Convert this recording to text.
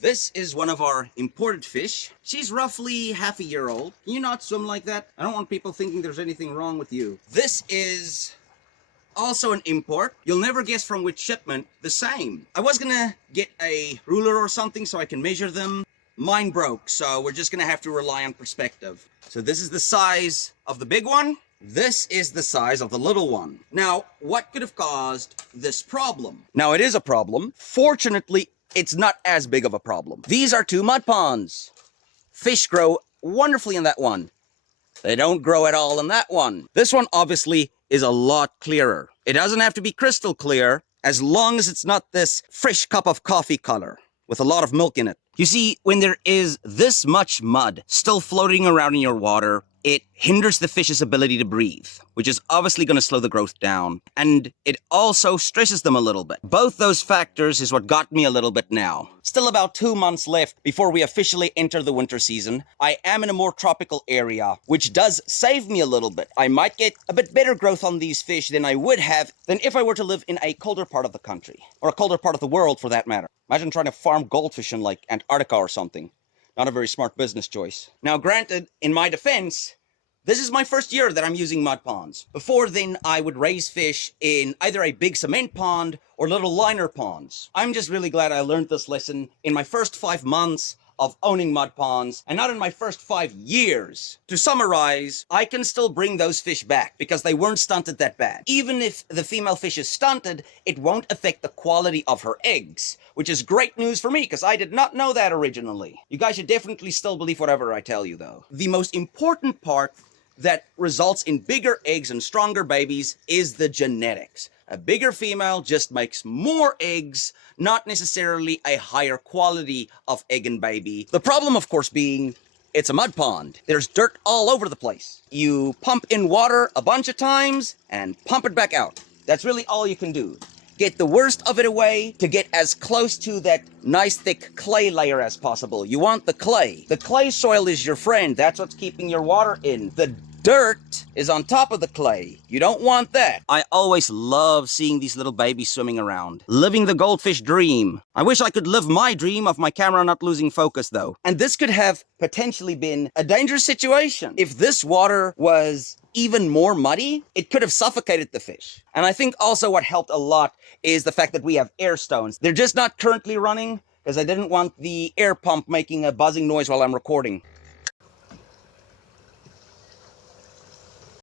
This is one of our imported fish. She's roughly half a year old. Can you not swim like that? I don't want people thinking there's anything wrong with you. This is also an import. You'll never guess from which shipment. The same. I was gonna get a ruler or something so I can measure them. Mine broke, so we're just gonna have to rely on perspective. So this is the size of the big one. This is the size of the little one. Now, what could have caused this problem? Now, it is a problem. Fortunately, it's not as big of a problem. These are two mud ponds. Fish grow wonderfully in that one. They don't grow at all in that one. This one obviously is a lot clearer. It doesn't have to be crystal clear as long as it's not this fresh cup of coffee color with a lot of milk in it. You see, when there is this much mud still floating around in your water, it hinders the fish's ability to breathe, which is obviously going to slow the growth down, and it also stresses them a little bit. Both those factors is what got me a little bit now. Still about 2 months left before we officially enter the winter season. I am in a more tropical area, which does save me a little bit. I might get a bit better growth on these fish than I would have than if I were to live in a colder part of the country, or a colder part of the world for that matter. Imagine trying to farm goldfish in like Antarctica or something. Not a very smart business choice. Now granted, in my defense, this is my first year that I'm using mud ponds. Before then, I would raise fish in either a big cement pond or little liner ponds. I'm just really glad I learned this lesson in my first 5 months of owning mud ponds, and not in my first 5 years. To summarize, I can still bring those fish back because they weren't stunted that bad. Even if the female fish is stunted, it won't affect the quality of her eggs, which is great news for me because I did not know that originally. You guys should definitely still believe whatever I tell you though. The most important part that results in bigger eggs and stronger babies is the genetics. A bigger female just makes more eggs, not necessarily a higher quality of egg and baby. The problem, of course, being it's a mud pond. There's dirt all over the place. You pump in water a bunch of times and pump it back out. That's really all you can do. Get the worst of it away to get as close to that nice thick clay layer as possible. You want the clay. The clay soil is your friend. That's what's keeping your water in. The dirt is on top of the clay. You don't want that. I always love seeing these little babies swimming around, living the goldfish dream. I wish I could live my dream of my camera not losing focus though. And this could have potentially been a dangerous situation. If this water was even more muddy, it could have suffocated the fish. And I think also what helped a lot is the fact that we have air stones. They're just not currently running because I didn't want the air pump making a buzzing noise while I'm recording.